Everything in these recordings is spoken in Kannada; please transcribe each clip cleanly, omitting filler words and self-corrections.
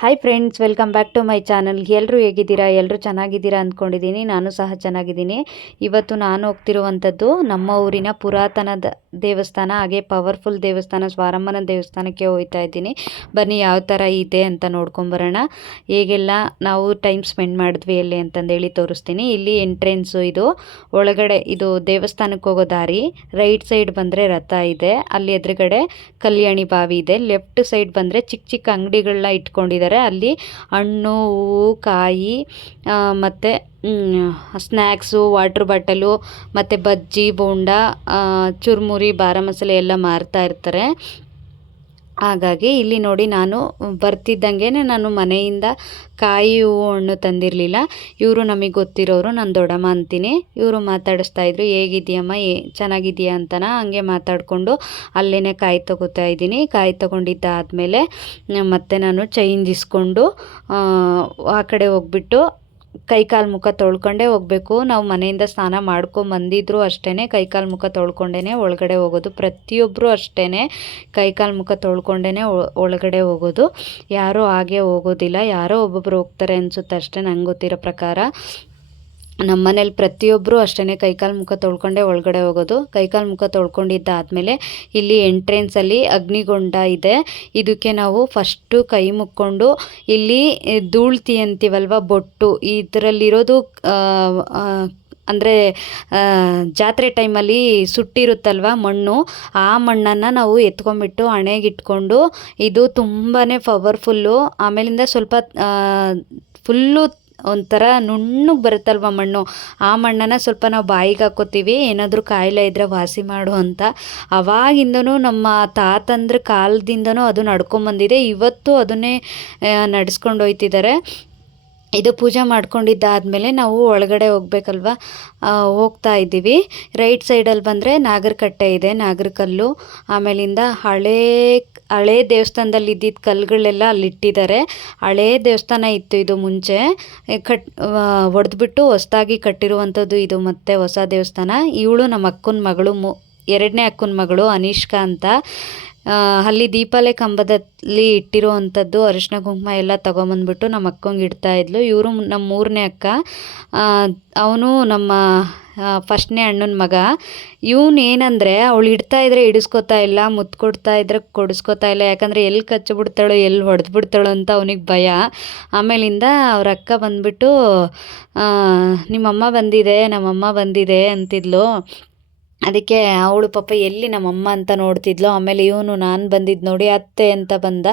Hi friends, welcome back to my channel. ಎಲ್ಲರೂ ಹೇಗಿದ್ದೀರಾ? ಎಲ್ಲರೂ ಚೆನ್ನಾಗಿದ್ದೀರಾ ಅಂದ್ಕೊಂಡಿದ್ದೀನಿ. ನಾನು ಸಹ ಚೆನ್ನಾಗಿದ್ದೀನಿ. ಇವತ್ತು ನಾನು ಹೋಗ್ತಿರುವಂಥದ್ದು ನಮ್ಮ ಊರಿನ ಪುರಾತನ ದೇವಸ್ಥಾನ, ಹಾಗೆ ಪವರ್ಫುಲ್ ದೇವಸ್ಥಾನ ಸ್ವಾರಮ್ಮನ ದೇವಸ್ಥಾನಕ್ಕೆ ಹೋಗ್ತಾ ಇದ್ದೀನಿ. ಬನ್ನಿ ಯಾವ ಥರ ಇದೆ ಅಂತ ನೋಡ್ಕೊಂಬರೋಣ. ಹೇಗೆಲ್ಲ ನಾವು ಟೈಮ್ ಸ್ಪೆಂಡ್ ಮಾಡಿದ್ವಿ ಎಲ್ಲಿ ಅಂತಂದೇಳಿ ತೋರಿಸ್ತೀನಿ. ಇಲ್ಲಿ ಎಂಟ್ರೆನ್ಸು, ಇದು ಒಳಗಡೆ ಇದು ದೇವಸ್ಥಾನಕ್ಕೆ ಹೋಗೋ ದಾರಿ. ರೈಟ್ ಸೈಡ್ ಬಂದರೆ ರಥ ಇದೆ, ಅಲ್ಲಿ ಎದುರುಗಡೆ ಕಲ್ಯಾಣಿ ಬಾವಿ ಇದೆ. ಲೆಫ್ಟ್ ಸೈಡ್ ಬಂದರೆ ಚಿಕ್ಕ ಚಿಕ್ಕ ಅಂಗಡಿಗಳನ್ನ ಇಟ್ಕೊಂಡಿದ್ದಾರೆ. ಅಲ್ಲಿ ಹಣ್ಣು, ಹೂವು, ಕಾಯಿ ಮತ್ತು ಸ್ನ್ಯಾಕ್ಸು, ವಾಟ್ರ್ ಬಾಟಲು ಮತ್ತು ಬಜ್ಜಿ, ಬೋಂಡ, ಚುರುಮುರಿ, ಬಾರ ಮಸಾಲೆ ಎಲ್ಲ ಮಾರ್ತಾ ಇರ್ತಾರೆ. ಹಾಗಾಗಿ ಇಲ್ಲಿ ನೋಡಿ, ನಾನು ಬರ್ತಿದ್ದಂಗೆ ನಾನು ಮನೆಯಿಂದ ಕಾಯಿ, ಹೂವು, ಹಣ್ಣು ತಂದಿರಲಿಲ್ಲ. ಇವರು ನಮಗೆ ಗೊತ್ತಿರೋರು, ನಾನು ದೊಡ್ಡಮ್ಮ ಅಂತೀನಿ. ಇವರು ಮಾತಾಡಿಸ್ತಾಯಿದ್ರು, ಹೇಗಿದೆಯಮ್ಮ, ಚೆನ್ನಾಗಿದೆಯಾ ಅಂತನ. ಹಂಗೆ ಮಾತಾಡಿಕೊಂಡು ಅಲ್ಲೇ ಕಾಯಿ ತೊಗೋತಾ ಇದ್ದೀನಿ. ಕಾಯಿ ತೊಗೊಂಡಿದ್ದಾದಮೇಲೆ ಮತ್ತೆ ನಾನು ಚೇಂಜ್ ಇಸ್ಕೊಂಡು ಆ ಕಡೆ ಹೋಗ್ಬಿಟ್ಟು ಕೈಕಾಲು ಮುಖ ತೊಳ್ಕೊಂಡೇ ಹೋಗಬೇಕು. ನಾವು ಮನೆಯಿಂದ ಸ್ನಾನ ಮಾಡ್ಕೊಂಬಂದಿದ್ರು ಅಷ್ಟೇ ಕೈಕಾಲು ಮುಖ ತೊಳ್ಕೊಂಡೇ ಒಳಗಡೆ ಹೋಗೋದು. ಪ್ರತಿಯೊಬ್ಬರು ಅಷ್ಟೇ ಕೈಕಾಲು ಮುಖ ತೊಳ್ಕೊಂಡೇ ಒಳಗಡೆ ಹೋಗೋದು. ಯಾರೂ ಹಾಗೆ ಹೋಗೋದಿಲ್ಲ, ಯಾರೋ ಒಬ್ಬೊಬ್ಬರು ಹೋಗ್ತಾರೆ ಅನಿಸುತ್ತೆ ಅಷ್ಟೇ, ನಂಗೆ ಗೊತ್ತಿರೋ ಪ್ರಕಾರ. ನಮ್ಮ ಮನೇಲಿ ಪ್ರತಿಯೊಬ್ಬರು ಅಷ್ಟೇ ಕೈಕಾಲು ಮುಖ ತೊಳ್ಕೊಂಡೇ ಒಳಗಡೆ ಹೋಗೋದು. ಕೈಕಾಲು ಮುಖ ತೊಳ್ಕೊಂಡಿದ್ದಾದಮೇಲೆ ಇಲ್ಲಿ ಎಂಟ್ರೆನ್ಸಲ್ಲಿ ಅಗ್ನಿಗೊಂಡ ಇದೆ. ಇದಕ್ಕೆ ನಾವು ಫಸ್ಟು ಕೈ ಮುಕ್ಕೊಂಡು ಇಲ್ಲಿ ಧೂಳ್ತಿ ಅಂತೀವಲ್ವ, ಬೊಟ್ಟು, ಇದರಲ್ಲಿರೋದು ಅಂದರೆ ಜಾತ್ರೆ ಟೈಮಲ್ಲಿ ಸುಟ್ಟಿರುತ್ತಲ್ವ ಮಣ್ಣು, ಆ ಮಣ್ಣನ್ನು ನಾವು ಎತ್ಕೊಂಡ್ಬಿಟ್ಟು ಹಣೆಗಿಟ್ಕೊಂಡು, ಇದು ತುಂಬಾ ಪವರ್ಫುಲ್ಲು. ಆಮೇಲಿಂದ ಸ್ವಲ್ಪ ಫುಲ್ಲು ಒಂಥರ ನುಣ್ಣಗೆ ಬರುತ್ತಲ್ವ ಮಣ್ಣು, ಆ ಮಣ್ಣನ್ನು ಸ್ವಲ್ಪ ನಾವು ಬಾಯಿಗೆ ಹಾಕ್ಕೋತೀವಿ, ಏನಾದರೂ ಕಾಯಿಲೆ ಇದ್ದರೆ ವಾಸಿ ಮಾಡು ಅಂತ. ಅವಾಗಿಂದನೂ ನಮ್ಮ ತಾತಂದ್ರ ಕಾಲದಿಂದನೂ ಅದು ನಡ್ಕೊಂಬಂದಿದೆ. ಇವತ್ತು ಅದನ್ನೇ ನಡೆಸ್ಕೊಂಡು ಹೋಗ್ತಿದ್ದಾರೆ. ಇದು ಪೂಜೆ ಮಾಡ್ಕೊಂಡಿದ್ದಾದಮೇಲೆ ನಾವು ಒಳಗಡೆ ಹೋಗ್ಬೇಕಲ್ವ, ಹೋಗ್ತಾ ಇದ್ದೀವಿ. ರೈಟ್ ಸೈಡಲ್ಲಿ ಬಂದರೆ ನಾಗರಕಟ್ಟೆ ಇದೆ, ನಾಗರಕಲ್ಲು. ಆಮೇಲಿಂದ ಹಳೇ ದೇವಸ್ಥಾನದಲ್ಲಿ ಇದ್ದಿದ್ದ ಕಲ್ಲುಗಳೆಲ್ಲ ಅಲ್ಲಿಟ್ಟಿದ್ದಾರೆ. ಹಳೇ ದೇವಸ್ಥಾನ ಇತ್ತು ಇದು ಮುಂಚೆ, ಒಡೆದ್ಬಿಟ್ಟು ಹೊಸದಾಗಿ ಕಟ್ಟಿರುವಂಥದ್ದು ಇದು ಮತ್ತೆ ಹೊಸ ದೇವಸ್ಥಾನ. ಇವಳು ನಮ್ಮ ಅಕ್ಕನ ಮಗಳು, ಎರಡನೇ ಅಕ್ಕನ ಮಗಳು ಅನಿಷ್ಕಾ ಅಂತ. ಅಲ್ಲಿ ದೀಪಾಲೆ ಕಂಬದಲ್ಲಿ ಇಟ್ಟಿರುವಂಥದ್ದು ಅರಿಶಿನ ಕುಂಕುಮ ಎಲ್ಲ ತೊಗೊಂಬಂದ್ಬಿಟ್ಟು ನಮ್ಮ ಅಕ್ಕಂಗೆ ಇಡ್ತಾಯಿದ್ಲು. ಇವರು ನಮ್ಮ ಮೂರನೇ ಅಕ್ಕ, ಅವನು ನಮ್ಮ ಫಸ್ಟ್ನೇ ಅಣ್ಣನ ಮಗ. ಇವನು ಏನಂದರೆ, ಅವಳು ಇಡ್ತಾಯಿದ್ರೆ ಇಡಿಸ್ಕೊತಾ ಇಲ್ಲ, ಮುತ್ತು ಕೊಡ್ತಾ ಇದ್ರೆ ಕೊಡಿಸ್ಕೊತಾ ಇಲ್ಲ. ಯಾಕಂದರೆ ಎಲ್ಲಿ ಕಚ್ಚಿಬಿಡ್ತಾಳೋ, ಎಲ್ಲಿ ಹೊಡೆದ್ಬಿಡ್ತಾಳೋ ಅಂತ ಅವನಿಗೆ ಭಯ. ಆಮೇಲಿಂದ ಅವ್ರ ಅಕ್ಕ ಬಂದುಬಿಟ್ಟು, ನಿಮ್ಮಮ್ಮ ಬಂದಿದೆ, ನಮ್ಮಮ್ಮ ಬಂದಿದೆ ಅಂತಿದ್ಲು. ಅದಕ್ಕೆ ಅವಳು ಪಾಪ ಎಲ್ಲಿ ನಮ್ಮಮ್ಮ ಅಂತ ನೋಡ್ತಿದ್ಲು. ಆಮೇಲೆ ಇವನು ನಾನು ಬಂದಿದ್ದು ನೋಡಿ ಅತ್ತೆ ಅಂತ ಬಂದ.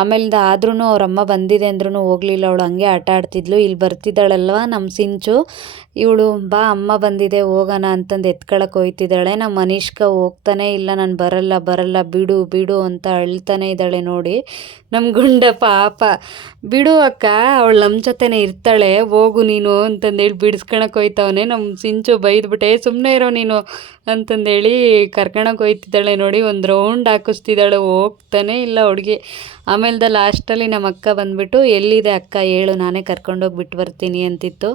ಆಮೇಲಿಂದ ಆದ್ರೂ ಅವರಮ್ಮ ಬಂದಿದೆ ಅಂದ್ರೂ ಹೋಗಲಿಲ್ಲ, ಅವಳು ಹಂಗೆ ಆಟ ಆಡ್ತಿದ್ಲು. ಇಲ್ಲಿ ಬರ್ತಿದ್ದಾಳಲ್ವ ನಮ್ಮ ಸಿಂಚು, ಇವಳು ಬಾ ಅಮ್ಮ ಬಂದಿದೆ ಹೋಗೋಣ ಅಂತಂದು ಎತ್ಕೊಳಕ್ಕೆ ಹೋಗ್ತಿದ್ದಾಳೆ. ನಮ್ಮ ಮನಿಷ್ಕ ಹೋಗ್ತಾನೆ ಇಲ್ಲ, ನಾನು ಬರಲ್ಲ ಬಿಡು ಬಿಡು ಅಂತ ಅಳ್ತಾನೆ ಇದ್ದಾಳೆ. ನೋಡಿ ನಮ್ಮ ಗುಂಡ ಪಾಪ, ಬಿಡು ಅಕ್ಕ, ಅವಳು ನಮ್ಮ ಜೊತೆನೇ ಇರ್ತಾಳೆ, ಹೋಗು ನೀನು ಅಂತಂದೇಳಿ ಬಿಡಿಸ್ಕೊಳಕ್ಕೆ ಹೋಯ್ತವನೆ. ನಮ್ಮ ಸಿಂಚು ಬೈದ್ಬಿಟ್ಟೆ, ಸುಮ್ಮನೆ ಇರೋ ನೀನು ಅಂತಂದೇಳಿ ಕರ್ಕೊಳಕ್ಕೆ ಹೋಯ್ತಿದ್ದಾಳೆ. ನೋಡಿ ಒಂದು ರೌಂಡ್ ಹಾಕಿಸ್ತಿದ್ದಾಳೆ, ಹೋಗ್ತಾನೆ ಇಲ್ಲ ಹುಡುಗಿ. ಆಮೇಲೆ ಲಾಸ್ಟಲ್ಲಿ ನಮ್ಮ ಅಕ್ಕ ಬಂದುಬಿಟ್ಟು, ಎಲ್ಲಿದೆ ಅಕ್ಕ ಹೇಳು, ನಾನೇ ಕರ್ಕೊಂಡೋಗಿ ಬಿಟ್ಟು ಬರ್ತೀನಿ ಅಂತಿತ್ತು.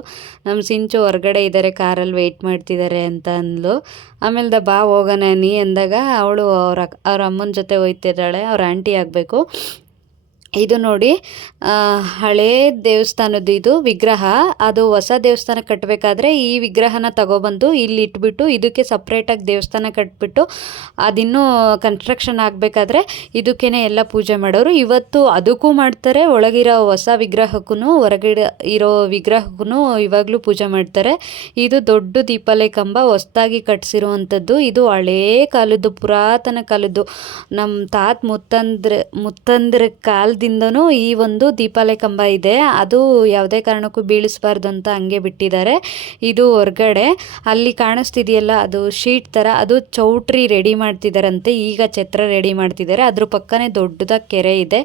ನಮ್ಮ ಸಿಂಚು ಹೊರಗಡೆ ಇದ್ದಾರೆ, ಕಾರಲ್ಲಿ ವೆಯ್ಟ್ ಮಾಡ್ತಿದ್ದಾರೆ ಅಂತ ಅಂದ್ಲು. ಆಮೇಲೆ ಬಾ ಹೋಗೋಣ ನೀ ಅಂದಾಗ ಅವಳು ಅವ್ರ ಅಮ್ಮನ ಜೊತೆ ಹೋಯ್ತಿದ್ದಾಳೆ, ಅವ್ರ ಆಂಟಿ ಆಗಬೇಕು. ಇದು ನೋಡಿ ಹಳೇ ದೇವಸ್ಥಾನದ್ದು ಇದು ವಿಗ್ರಹ. ಅದು ಹೊಸ ದೇವಸ್ಥಾನ ಕಟ್ಟಬೇಕಾದ್ರೆ ಈ ವಿಗ್ರಹನ ತಗೊಬಂದು ಇಲ್ಲಿ ಇಟ್ಬಿಟ್ಟು, ಇದಕ್ಕೆ ಸಪ್ರೇಟಾಗಿ ದೇವಸ್ಥಾನ ಕಟ್ಬಿಟ್ಟು ಅದಿನ್ನೂ ಕನ್ಸ್ಟ್ರಕ್ಷನ್ ಆಗಬೇಕಾದ್ರೆ ಇದಕ್ಕೇ ಎಲ್ಲ ಪೂಜೆ ಮಾಡೋರು. ಇವತ್ತು ಅದಕ್ಕೂ ಮಾಡ್ತಾರೆ, ಒಳಗಿರೋ ಹೊಸ ವಿಗ್ರಹಕ್ಕೂ ಹೊರಗಡೆ ಇರೋ ವಿಗ್ರಹಕ್ಕೂ ಇವಾಗಲೂ ಪೂಜೆ ಮಾಡ್ತಾರೆ. ಇದು ದೊಡ್ಡ ದೀಪಾಲೆ ಕಂಬ ಹೊಸದಾಗಿ ಕಟ್ಟಿಸಿರುವಂಥದ್ದು. ಇದು ಹಳೇ ಕಾಲದ್ದು, ಪುರಾತನ ಕಾಲದ್ದು, ನಮ್ಮ ಮುತ್ತಂದ್ರ ಕಾಲದಿಂದನೂ ಈ ಒಂದು ದೀಪಾಲೆ ಕಂಬ ಇದೆ. ಅದು ಯಾವುದೇ ಕಾರಣಕ್ಕೂ ಬೀಳಿಸಬಾರ್ದು ಅಂತ ಹಂಗೆ ಬಿಟ್ಟಿದ್ದಾರೆ. ಇದು ಹೊರಗಡೆ ಅಲ್ಲಿ ಕಾಣಿಸ್ತಿದೆಯಲ್ಲ, ಅದು ಶೀಟ್ ಥರ, ಅದು ಚೌಟ್ರಿ ರೆಡಿ ಮಾಡ್ತಿದ್ದಾರಂತೆ, ಈಗ ಛತ್ರ ರೆಡಿ ಮಾಡ್ತಿದ್ದಾರೆ. ಅದ್ರ ಪಕ್ಕನೇ ದೊಡ್ಡದಾಗಿ ಕೆರೆ ಇದೆ.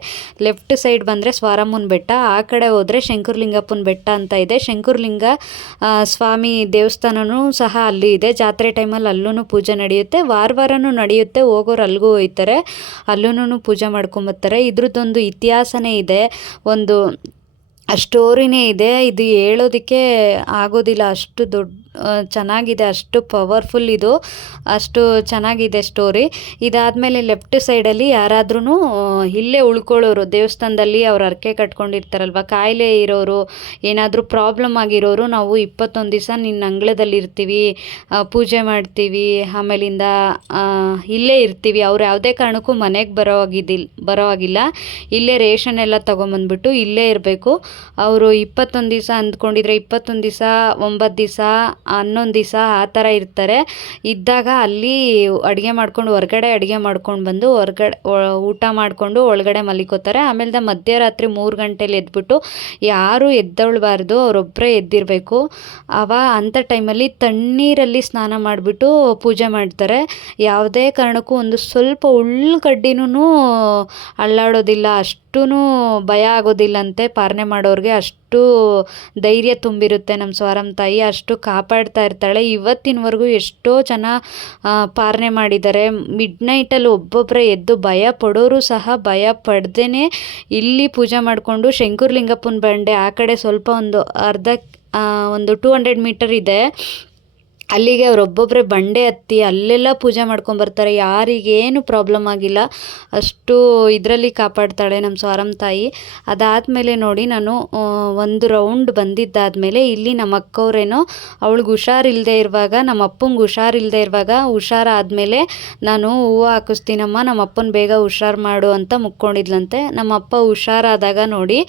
ಲೆಫ್ಟ್ ಸೈಡ್ ಬಂದರೆ ಸ್ವಾರಮ್ಮನ ಬೆಟ್ಟ, ಆ ಕಡೆ ಹೋದರೆ ಶಂಕರಲಿಂಗಪ್ಪನ ಬೆಟ್ಟ ಅಂತ ಇದೆ. ಶಂಕರಲಿಂಗ ಸ್ವಾಮಿ ದೇವಸ್ಥಾನವೂ ಸಹ ಅಲ್ಲಿ ಇದೆ. ಜಾತ್ರೆ ಟೈಮಲ್ಲಿ ಅಲ್ಲೂ ಪೂಜೆ ನಡೆಯುತ್ತೆ, ವಾರನೂ ನಡೆಯುತ್ತೆ. ಹೋಗೋರು ಅಲ್ಲಿಗೂ ಹೋಗ್ತಾರೆ, ಅಲ್ಲೂ ಪೂಜೆ ಮಾಡ್ಕೊಂಬರ್ತಾರೆ. ಇದ್ರದ್ದೊಂದು ಇತಿಹಾಸನೇ ಇದೆ, ಒಂದು ಸ್ಟೋರಿನೇ ಇದೆ. ಇದು ಹೇಳೋದಕ್ಕೆ ಆಗೋದಿಲ್ಲ, ಅಷ್ಟು ಚೆನ್ನಾಗಿದೆ, ಅಷ್ಟು ಪವರ್ಫುಲ್ ಇದು, ಅಷ್ಟು ಚೆನ್ನಾಗಿದೆ ಸ್ಟೋರಿ. ಇದಾದಮೇಲೆ ಲೆಫ್ಟ್ ಸೈಡಲ್ಲಿ ಯಾರಾದ್ರೂ ಇಲ್ಲೇ ಉಳ್ಕೊಳ್ಳೋರು, ದೇವಸ್ಥಾನದಲ್ಲಿ ಅವ್ರು ಹರಕೆ ಕಟ್ಕೊಂಡಿರ್ತಾರಲ್ವ, ಕಾಯಿಲೆ ಇರೋರು, ಏನಾದರೂ ಪ್ರಾಬ್ಲಮ್ ಆಗಿರೋರು, ನಾವು 21 ದಿವಸ ನಿನ್ನ ಅಂಗಳದಲ್ಲಿ ಇರ್ತೀವಿ, ಪೂಜೆ ಮಾಡ್ತೀವಿ, ಆಮೇಲಿಂದ ಇಲ್ಲೇ ಇರ್ತೀವಿ. ಅವ್ರು ಯಾವುದೇ ಕಾರಣಕ್ಕೂ ಮನೆಗೆ ಬರೋ ಆಗಿಲ್ಲ, ಇಲ್ಲೇ ರೇಷನ್ ಎಲ್ಲ ತೊಗೊಂಬಂದ್ಬಿಟ್ಟು ಇಲ್ಲೇ ಇರಬೇಕು. ಅವರು 21 ದಿವಸ ಅಂದ್ಕೊಂಡಿದ್ರೆ 21 ದಿವಸ, 9 ದಿವಸ, 11 ದಿವಸ ಆ ಥರ ಇರ್ತಾರೆ. ಇದ್ದಾಗ ಅಲ್ಲಿ ಅಡುಗೆ ಮಾಡ್ಕೊಂಡು, ಹೊರಗಡೆ ಅಡುಗೆ ಮಾಡ್ಕೊಂಡು ಬಂದು ಹೊರಗಡೆ ಊಟ ಮಾಡಿಕೊಂಡು ಒಳಗಡೆ ಮಲಿಕೋತಾರೆ. ಆಮೇಲೆ ಮಧ್ಯರಾತ್ರಿ 3 ಗಂಟೆಲಿ ಎದ್ಬಿಟ್ಟು, ಯಾರೂ ಎದ್ದೇಳಬಾರ್ದು, ಅವರೊಬ್ಬರೇ ಎದ್ದಿರಬೇಕು. ಅಂಥ ಟೈಮಲ್ಲಿ ತಣ್ಣೀರಲ್ಲಿ ಸ್ನಾನ ಮಾಡಿಬಿಟ್ಟು ಪೂಜೆ ಮಾಡ್ತಾರೆ. ಯಾವುದೇ ಕಾರಣಕ್ಕೂ ಒಂದು ಸ್ವಲ್ಪ ಉಳ್ಳಗಡ್ಡಿನೂ ಅಲ್ಲಾಡೋದಿಲ್ಲ, ಅಷ್ಟೂ ಭಯ ಆಗೋದಿಲ್ಲಂತೆ ಪಾರಣೆ ಮಾಡೋರಿಗೆ. ಅಷ್ಟು ಧೈರ್ಯ ತುಂಬಿರುತ್ತೆ ನಮ್ಮ ಸ್ವರಮ್ ತಾಯಿ, ಅಷ್ಟು ಕಾಪಾಡ್ತಾ ಇರ್ತಾಳೆ. ಇವತ್ತಿನವರೆಗೂ ಎಷ್ಟೋ ಜನ ಪಾರಣೆ ಮಾಡಿದ್ದಾರೆ. ಮಿಡ್ ನೈಟಲ್ಲಿ ಒಬ್ಬೊಬ್ಬರೇ ಎದ್ದು ಭಯ ಪಡೋರು ಸಹ ಭಯ ಪಡ್ದೇ ಇಲ್ಲಿ ಪೂಜೆ ಮಾಡಿಕೊಂಡು, ಶಂಕರಲಿಂಗಪ್ಪನ ಬಂಡೆ ಆ ಕಡೆ ಸ್ವಲ್ಪ ಒಂದು 200 ಮೀಟರ್ ಇದೆ, ಅಲ್ಲಿಗೆ ಅವರೊಬ್ಬೊಬ್ಬರೇ ಬಂಡೆ ಹತ್ತಿ ಅಲ್ಲೆಲ್ಲ ಪೂಜೆ ಮಾಡ್ಕೊಂಬರ್ತಾರೆ. ಯಾರಿಗೇನು ಪ್ರಾಬ್ಲಮ್ ಆಗಿಲ್ಲ, ಅಷ್ಟು ಇದರಲ್ಲಿ ಕಾಪಾಡ್ತಾಳೆ ನಮ್ಮ ಸ್ವರಮ್ ತಾಯಿ. ಅದಾದಮೇಲೆ ನೋಡಿ, ನಾನು ಒಂದು ರೌಂಡ್ ಬಂದಿದ್ದಾದಮೇಲೆ ಇಲ್ಲಿ ನಮ್ಮ ಅಕ್ಕವ್ರೇನೋ ಅವಳಿಗೆ ಹುಷಾರಿಲ್ಲದೆ ಇರುವಾಗ, ನಮ್ಮ ಅಪ್ಪಂಗೆ ಹುಷಾರಿಲ್ಲದೆ ಇರುವಾಗ, ಹುಷಾರಾದಮೇಲೆ ನಾನು ಹೂವು ಹಾಕಿಸ್ತೀನಮ್ಮ, ನಮ್ಮ ಅಪ್ಪನ ಬೇಗ ಹುಷಾರು ಮಾಡು ಅಂತ ಮುಕ್ಕೊಂಡಿದ್ಲಂತೆ. ನಮ್ಮ ಅಪ್ಪ ಹುಷಾರಾದಾಗ ನೋಡಿ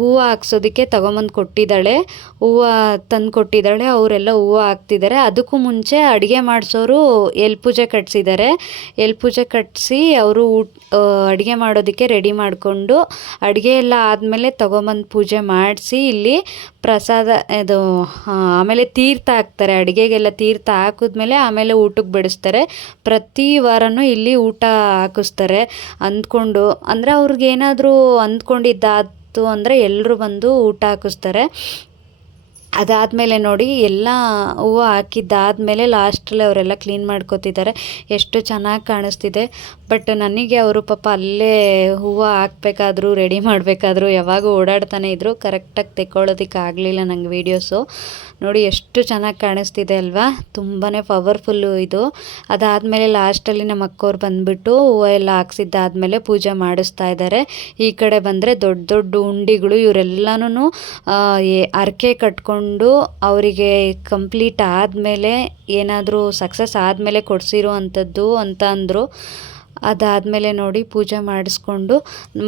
ಹೂವು ಹಾಕ್ಸೋದಕ್ಕೆ ತಗೊಂಬಂದು ಕೊಟ್ಟಿದ್ದಾಳೆ, ಹೂವು ತಂದು ಕೊಟ್ಟಿದ್ದಾಳೆ. ಅವರೆಲ್ಲ ಹೂವು ಹಾಕ್ತಿದ್ದಾರೆ. ಅದಕ್ಕೂ ಮುಂಚೆ ಅಡುಗೆ ಮಾಡಿಸೋರು ಪೂಜೆ ಕಟ್ಟಿಸಿದ್ದಾರೆ. ಪೂಜೆ ಕಟ್ಟಿಸಿ ಅವರು ಅಡುಗೆ ಮಾಡೋದಕ್ಕೆ ರೆಡಿ ಮಾಡಿಕೊಂಡು, ಅಡುಗೆ ಎಲ್ಲ ಆದಮೇಲೆ ತಗೊಂಬಂದು ಪೂಜೆ ಮಾಡಿಸಿ ಇಲ್ಲಿ ಪ್ರಸಾದ ಇದು ಆಮೇಲೆ ತೀರ್ಥ ಹಾಕ್ತಾರೆ. ಅಡುಗೆಗೆಲ್ಲ ತೀರ್ಥ ಹಾಕಿದ್ಮೇಲೆ ಆಮೇಲೆ ಊಟಕ್ಕೆ ಬಡಿಸ್ತಾರೆ. ಪ್ರತಿ ವಾರನೂ ಇಲ್ಲಿ ಊಟ ಹಾಕಿಸ್ತಾರೆ ಅಂದ್ಕೊಂಡು, ಅಂದರೆ ಅವ್ರಿಗೇನಾದರೂ ಅಂದ್ಕೊಂಡಿದ್ದಾತು ಅಂದರೆ ಎಲ್ಲರೂ ಬಂದು ಊಟ ಹಾಕಿಸ್ತಾರೆ. ಅದಾದಮೇಲೆ ನೋಡಿ, ಎಲ್ಲ ಹೂವು ಹಾಕಿದ್ದಾದಮೇಲೆ ಲಾಸ್ಟಲ್ಲಿ ಅವರೆಲ್ಲ ಕ್ಲೀನ್ ಮಾಡ್ಕೋತಿದ್ದಾರೆ. ಎಷ್ಟು ಚೆನ್ನಾಗಿ ಕಾಣಿಸ್ತಿದೆ. ಬಟ್ ನನಗೆ ಅವರು ಪಾಪ ಅಲ್ಲೇ ಹೂವು ಹಾಕ್ಬೇಕಾದ್ರೂ ರೆಡಿ ಮಾಡಬೇಕಾದ್ರೂ ಯಾವಾಗೂ ಓಡಾಡ್ತಾನೆ ಇದ್ದರು, ಕರೆಕ್ಟಾಗಿ ತೆಕ್ಕೊಳ್ಳೋದಕ್ಕೆ ಆಗಲಿಲ್ಲ ನಂಗೆ ವೀಡಿಯೋಸು. ನೋಡಿ ಎಷ್ಟು ಚೆನ್ನಾಗಿ ಕಾಣಿಸ್ತಿದೆ ಅಲ್ವಾ, ತುಂಬಾ ಪವರ್ಫುಲ್ಲು ಇದು. ಅದಾದಮೇಲೆ ಲಾಸ್ಟಲ್ಲಿ ನಮ್ಮ ಅಕ್ಕವ್ರು ಬಂದುಬಿಟ್ಟು ಹೂವು ಎಲ್ಲ ಹಾಕ್ಸಿದ್ದಾದಮೇಲೆ ಪೂಜೆ ಮಾಡಿಸ್ತಾ ಇದ್ದಾರೆ. ಈ ಕಡೆ ಬಂದರೆ ದೊಡ್ಡ ದೊಡ್ಡ ಉಂಡಿಗಳು, ಇವರೆಲ್ಲನೂ ಹರಕೆ ಕಟ್ಕೊಂಡು ಅವರಿಗೆ ಕಂಪ್ಲೀಟ್ ಆದಮೇಲೆ, ಏನಾದರೂ ಸಕ್ಸಸ್ ಆದಮೇಲೆ ಕೊಡಿಸಿರೋ ಅಂಥದ್ದು ಅಂತ ಅಂದರು. ಅದಾದಮೇಲೆ ನೋಡಿ ಪೂಜೆ ಮಾಡಿಸ್ಕೊಂಡು,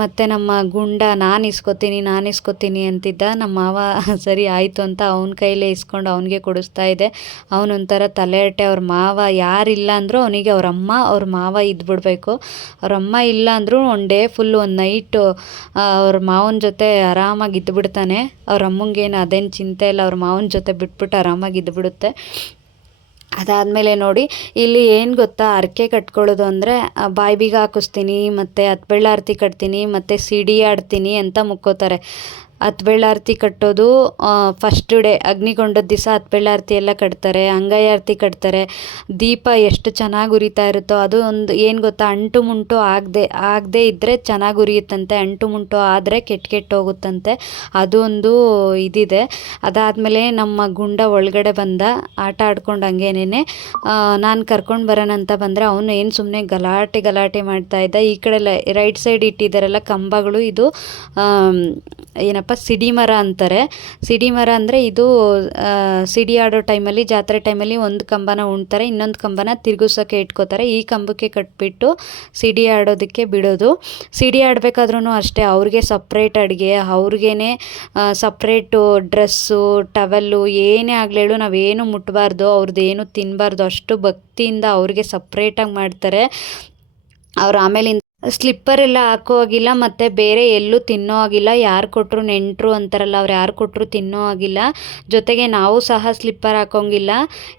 ಮತ್ತು ನಮ್ಮ ಗುಂಡ ನಾನು ಇಸ್ಕೊತೀನಿ ಅಂತಿದ್ದ. ನಮ್ಮ ಮಾವ ಸರಿ ಆಯಿತು ಅಂತ ಅವನ ಕೈಲೇ ಇಸ್ಕೊಂಡು ಅವನಿಗೆ ಕೊಡಿಸ್ತಾ ಇದೆ. ಅವನೊಂಥರ ತಲೆ ಹರಟೆ. ಅವ್ರ ಮಾವ ಯಾರಿಲ್ಲ ಅಂದರೂ ಅವನಿಗೆ ಅವ್ರ ಮಾವ ಇದ್ಬಿಡ್ಬೇಕು. ಅವ್ರ ಅಮ್ಮ ಇಲ್ಲ ಅಂದರೂ ಒನ್ ಡೇ ಫುಲ್ಲು, ಒಂದು ನೈಟು ಅವ್ರ ಮಾವನ ಜೊತೆ ಆರಾಮಾಗಿ ಇದ್ದುಬಿಡ್ತಾನೆ. ಅವ್ರ ಅಮ್ಮಂಗೇನು ಅದೇನು ಚಿಂತೆ ಇಲ್ಲ, ಅವ್ರ ಮಾವನ ಜೊತೆ ಬಿಟ್ಬಿಟ್ಟು ಆರಾಮಾಗಿ ಇದ್ದುಬಿಡುತ್ತೆ. ಅದಾದಮೇಲೆ ನೋಡಿ, ಇಲ್ಲಿ ಏನು ಗೊತ್ತಾ, ಹರಕೆ ಕಟ್ಕೊಳ್ಳೋದು ಅಂದರೆ ಬಾಯಿ ಬೀಗ ಹಾಕಿಸ್ತೀನಿ, ಮತ್ತು ಹತ್ಬೆಳ್ಳಾರತಿ ಕಟ್ತೀನಿ, ಮತ್ತು ಸಿಡಿ ಆಡ್ತೀನಿ ಅಂತ ಮುಕ್ಕೋತಾರೆ. ಹತ್ಬೆಳ್ಳಾರತಿ ಕಟ್ಟೋದು ಫಸ್ಟ್ ಡೇ, ಅಗ್ನಿಗೊಂಡದ ದಿವಸ ಹತ್ಬೆಳ್ಳಾರತಿ ಎಲ್ಲ ಕಟ್ತಾರೆ, ಅಂಗೈಯಾರತಿ ಕಟ್ತಾರೆ. ದೀಪ ಎಷ್ಟು ಚೆನ್ನಾಗಿ ಉರಿತಾ ಇರುತ್ತೋ, ಅದು ಒಂದು ಏನು ಗೊತ್ತಾ, ಅಂಟು ಮುಂಟು ಆಗದೆ ಇದ್ದರೆ ಚೆನ್ನಾಗಿ ಉರಿಯುತ್ತಂತೆ, ಅಂಟು ಮುಂಟು ಆದರೆ ಕೆಟ್ಟು ಹೋಗುತ್ತಂತೆ. ಅದು ಒಂದು ಇದಿದೆ. ಅದಾದಮೇಲೆ ನಮ್ಮ ಗುಂಡ ಒಳಗಡೆ ಬಂದ, ಆಟ ಆಡ್ಕೊಂಡು ಹಂಗೇನೆ ನಾನು ಕರ್ಕೊಂಡು ಬರೋಣ ಅಂತ ಬಂದರೆ ಅವನು ಏನು ಸುಮ್ಮನೆ ಗಲಾಟೆ ಮಾಡ್ತಾ ಇದ್ದ. ಈ ಕಡೆ ರೈಟ್ ಸೈಡ್ ಇಟ್ಟಿದ್ದಾರಲ್ಲ ಕಂಬಗಳು, ಇದು ಏನಪ್ಪ ಸಿಡಿ ಮರ ಅಂತಾರೆ. ಸಿಡಿ ಮರ ಅಂದರೆ ಇದು ಸಿಡಿ ಆಡೋ ಟೈಮಲ್ಲಿ, ಜಾತ್ರೆ ಟೈಮಲ್ಲಿ ಒಂದು ಕಂಬನ ಉಣ್ತಾರೆ, ಇನ್ನೊಂದು ಕಂಬನ ತಿರುಗಿಸೋಕೆ ಇಟ್ಕೋತಾರೆ. ಈ ಕಂಬಕ್ಕೆ ಕಟ್ಬಿಟ್ಟು ಸಿಡಿ ಆಡೋದಕ್ಕೆ ಬಿಡೋದು. ಸಿಡಿ ಆಡಬೇಕಾದ್ರೂ ಅಷ್ಟೇ, ಅವ್ರಿಗೆ ಸಪ್ರೇಟ್ ಅಡುಗೆ, ಅವ್ರಿಗೇನೆ ಸಪ್ರೇಟು ಡ್ರೆಸ್ಸು, ಟವೆಲ್ಲು, ಏನೇ ಆಗಲೇಳು ನಾವೇನು ಮುಟ್ಟಬಾರ್ದು, ಅವ್ರದ್ದೇನು ತಿನ್ನಬಾರ್ದು, ಅಷ್ಟು ಭಕ್ತಿಯಿಂದ ಅವ್ರಿಗೆ ಸಪ್ರೇಟಾಗಿ ಮಾಡ್ತಾರೆ. ಅವ್ರು ಆಮೇಲಿಂದ ಸ್ಲಿಪ್ಪರ್ ಎಲ್ಲ ಹಾಕೋ ಆಗಿಲ್ಲ, ಮತ್ತು ಬೇರೆ ಎಲ್ಲೂ ತಿನ್ನೋ ಆಗಿಲ್ಲ. ಯಾರು ಕೊಟ್ಟರು ನೆಂಟರು ಅಂತಾರಲ್ಲ, ಅವ್ರು ಯಾರು ಕೊಟ್ಟರು ತಿನ್ನೋ ಆಗಿಲ್ಲ. ಜೊತೆಗೆ ನಾವು ಸಹ ಸ್ಲಿಪ್ಪರ್ ಹಾಕೋಂಗಿಲ್ಲ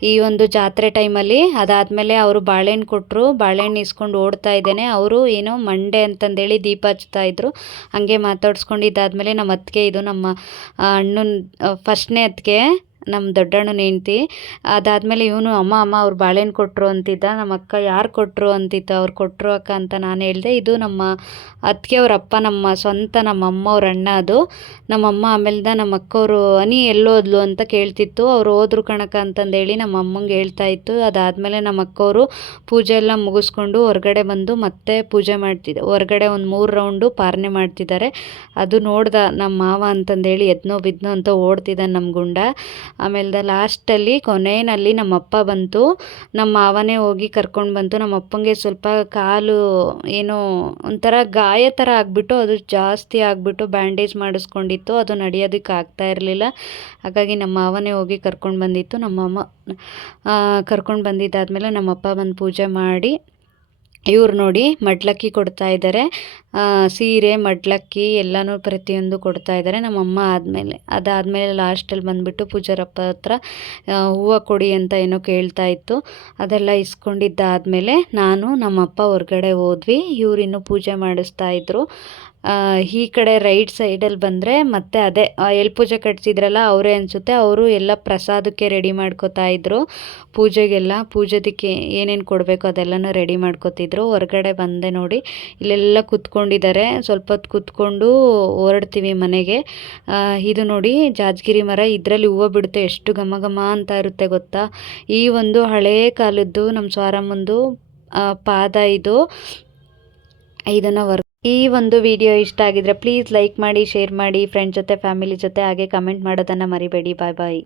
ಈ ಒಂದು ಜಾತ್ರೆ ಟೈಮಲ್ಲಿ. ಅದಾದಮೇಲೆ ಅವರು ಬಾಳೆಹಣ್ಣು ಕೊಟ್ಟರು, ಬಾಳೆಹಣ್ಣು ಇಸ್ಕೊಂಡು ಓಡ್ತಾ ಇದ್ದೇನೆ. ಅವರು ಏನೋ ಮಂಡೆ ಅಂತಂದೇಳಿ ದೀಪ ಹಚ್ತಾ ಇದ್ರು. ಹಾಗೆ ಮಾತಾಡ್ಸ್ಕೊಂಡು ಇದಾದಮೇಲೆ ನಮ್ಮ ಅತ್ತಿಗೆ, ಇದು ನಮ್ಮ ಅಣ್ಣನ ಫಸ್ಟ್ನೇ ಅತ್ತಿಗೆ, ನಮ್ಮ ದೊಡ್ಡಣ್ಣನ ಹೆಂಡ್ತಿ. ಅದಾದಮೇಲೆ ಇವನು ಅಮ್ಮ ಅವ್ರು ಬಾಳೆಹಣ್ಣು ಕೊಟ್ಟರು ಅಂತಿದ್ದ. ನಮ್ಮ ಅಕ್ಕ ಯಾರು ಕೊಟ್ಟರು ಅಂತಿತ್ತು. ಅವ್ರು ಕೊಟ್ಟರು ಅಕ್ಕ ಅಂತ ನಾನು ಹೇಳಿದೆ. ಇದು ನಮ್ಮ ಅತ್ತಿಗೆಯವ್ರ ಅಪ್ಪ, ನಮ್ಮ ಅಮ್ಮ ಅವ್ರ ಅಣ್ಣ. ಅದು ನಮ್ಮಮ್ಮ ಆಮೇಲೆ ನಮ್ಮ ಅಕ್ಕವರು ಅನಿ ಎಲ್ಲೋದ್ಲು ಅಂತ ಕೇಳ್ತಿತ್ತು. ಅವ್ರು ಹೋದ್ರು ಕಣಕ ಅಂತಂದೇಳಿ ನಮ್ಮ ಅಮ್ಮಂಗೆ ಹೇಳ್ತಾ ಇತ್ತು. ಅದಾದಮೇಲೆ ನಮ್ಮ ಅಕ್ಕವರು ಪೂಜೆ ಎಲ್ಲ ಮುಗಿಸ್ಕೊಂಡು ಹೊರಗಡೆ ಬಂದು ಮತ್ತೆ ಪೂಜೆ ಮಾಡ್ತಿದ್ದೆ. ಹೊರಗಡೆ ಒಂದು 3 ರೌಂಡು ಪಾರಣೆ ಮಾಡ್ತಿದ್ದಾರೆ. ಅದು ನೋಡ್ದ ನಮ್ಮ ಮಾವ ಅಂತಂದೇಳಿ ಎದ್ನೋ ಬಿದ್ನೋ ಅಂತ ಓಡ್ತಿದ್ದಾನೆ ನಮ್ಮ ಗುಂಡ. ಆಮೇಲೆ ಲಾಸ್ಟಲ್ಲಿ ಕೊನೆಯಲ್ಲಿ ನಮ್ಮ ಅಪ್ಪ ಬಂತು. ನಮ್ಮ ಮಾವನೇ ಹೋಗಿ ಕರ್ಕೊಂಡು ಬಂತು. ನಮ್ಮ ಅಪ್ಪಂಗೆ ಸ್ವಲ್ಪ ಕಾಲು ಏನೋ ಒಂಥರ ಗಾಯ ಥರ ಆಗಿಬಿಟ್ಟು ಅದು ಜಾಸ್ತಿ ಆಗಿಬಿಟ್ಟು ಬ್ಯಾಂಡೇಜ್ ಮಾಡಿಸ್ಕೊಂಡಿತ್ತು. ಅದು ನಡೆಯೋದಕ್ಕೆ ಆಗ್ತಾ ಇರಲಿಲ್ಲ. ಹಾಗಾಗಿ ನಮ್ಮ ಮಾವನೇ ಹೋಗಿ ಕರ್ಕೊಂಡು ಬಂದಿತ್ತು. ನಮ್ಮ ಅಮ್ಮ ಕರ್ಕೊಂಡು ಬಂದಿದ್ದಾದಮೇಲೆ ನಮ್ಮ ಅಪ್ಪ ಬಂದು ಪೂಜೆ ಮಾಡಿ ಇವ್ರು ನೋಡಿ ಮಡ್ಲಕ್ಕಿ ಕೊಡ್ತಾ ಇದ್ದಾರೆ. ಸೀರೆ, ಮಡ್ಲಕ್ಕಿ ಎಲ್ಲನೂ ಪ್ರತಿಯೊಂದು ಕೊಡ್ತಾ ಇದ್ದಾರೆ. ನಮ್ಮಮ್ಮ ಅದಾದಮೇಲೆ ಲಾಸ್ಟಲ್ಲಿ ಬಂದುಬಿಟ್ಟು ಪೂಜಾರಪ್ಪ ಹತ್ರ ಹೂವು ಕೊಡಿ ಅಂತ ಏನೋ ಕೇಳ್ತಾ ಇತ್ತು. ಅದೆಲ್ಲ ಇಸ್ಕೊಂಡಿದ್ದಾದಮೇಲೆ ನಾನು ನಮ್ಮಪ್ಪ ಹೊರಗಡೆ ಹೋದ್ವಿ. ಇವರಿನ್ನೂ ಪೂಜೆ ಮಾಡಿಸ್ತಾ ಇದ್ರು. ಈ ಕಡೆ ರೈಟ್ ಸೈಡಲ್ಲಿ ಬಂದರೆ ಮತ್ತೆ ಅದೇ ಎಲ್ಲಿ ಪೂಜೆ ಕಟ್ಸಿದ್ರಲ್ಲ ಅವರೇ ಅನಿಸುತ್ತೆ. ಅವರು ಎಲ್ಲ ಪ್ರಸಾದಕ್ಕೆ ರೆಡಿ ಮಾಡ್ಕೋತಾ ಇದ್ರು. ಪೂಜೆದಕ್ಕೆ ಏನೇನು ಕೊಡಬೇಕು ಅದೆಲ್ಲನೂ ರೆಡಿ ಮಾಡ್ಕೋತಿದ್ರು. ಹೊರಗಡೆ ಬಂದೆ ನೋಡಿ, ಇಲ್ಲೆಲ್ಲ ಕೂತ್ಕೊಂಡಿದ್ದಾರೆ. ಸ್ವಲ್ಪ ಹೊತ್ತು ಕೂತ್ಕೊಂಡು ಹೊರಡ್ತೀವಿ ಮನೆಗೆ. ಇದು ನೋಡಿ ಜಾಜಗಿರಿ ಮರ, ಇದರಲ್ಲಿ ಹೂವು ಬಿಡುತ್ತೆ. ಎಷ್ಟು ಘಮ ಘಮ ಅಂತ ಇರುತ್ತೆ ಗೊತ್ತಾ. ಈ ಒಂದು ಹಳೇ ಕಾಲದ್ದು ನಮ್ಮ ಸ್ವಾರಮ್ಮಂದು ಪಾದ ಇದು. ಇದನ್ನು ಈ ಒಂದು ವಿಡಿಯೋ ಇಷ್ಟ ಆಗಿದ್ರೆ ಪ್ಲೀಸ್ ಲೈಕ್ ಮಾಡಿ, ಶೇರ್ ಮಾಡಿ, ಫ್ರೆಂಡ್ಸ್ ಜೊತೆ, ಫ್ಯಾಮಿಲಿ ಜೊತೆ, ಹಾಗೆ ಕಮೆಂಟ್ ಮಾಡೋದನ್ನು ಮರಿಬೇಡಿ. ಬಾಯ್ ಬಾಯ್.